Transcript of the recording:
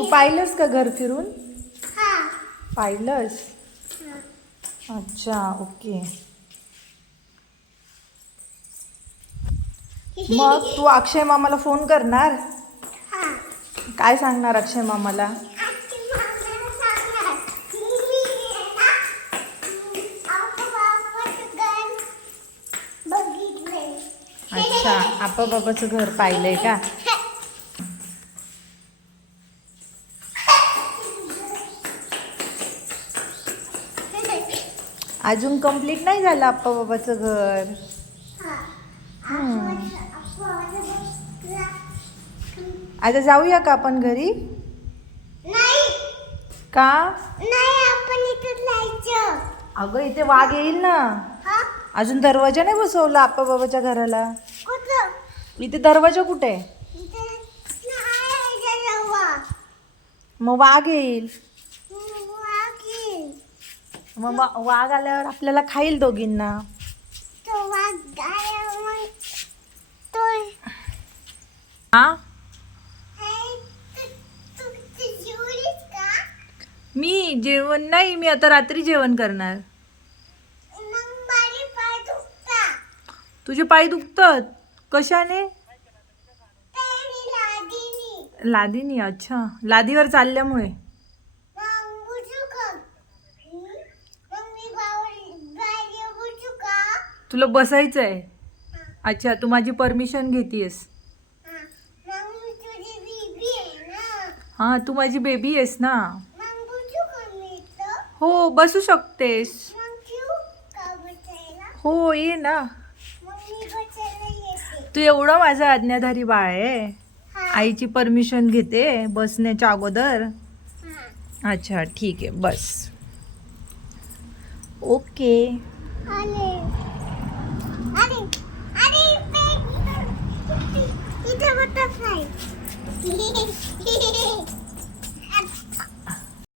तू पाहिलंस का घर फिरून? पाहिलंस. अच्छा ओके. मग तू अक्षय मामाला फोन करणार? काय सांगणार अक्षय मामाला? अच्छा आप्पा बाबाचं घर पाहिलंय का? अजून कंप्लीट नाही झालं आप्पा बाबाचं घर. आता जाऊया का आपण घरी? नाही. का? अगं इथे वाघ येईल ना. हा? अजून दरवाजा नाही बसवला आप्पा बाबाच्या घराला? इथे दरवाजा कुठे. मग वाघ येईल. मग वा- वाघ आल्यावर आपल्याला खाईल दोघींना. तो वाघ गाय मग तो हा? हे, तू- तू- तू जेवलीस का? मी जेवण नाही मी आता रात्री जेवण करणार. मग माझे पाय दुखतात तुझे पाय दुखतात? कशाने? त्याने लादीनी. लादीनी अच्छा. लादीवर चालल्यामुळे. तुला बसायचं आहे अच्छा तू माझी परमिशन घेतेस हां तू माझी बेबी आहेस ना. हो बसू शकतेस. हो ये ना. तू एवढा माझा आज्ञाधारी बाळ आहे. आईची परमिशन घेते बसण्याच्या अगोदर. अच्छा ठीक आहे बस. Okay Hehehehe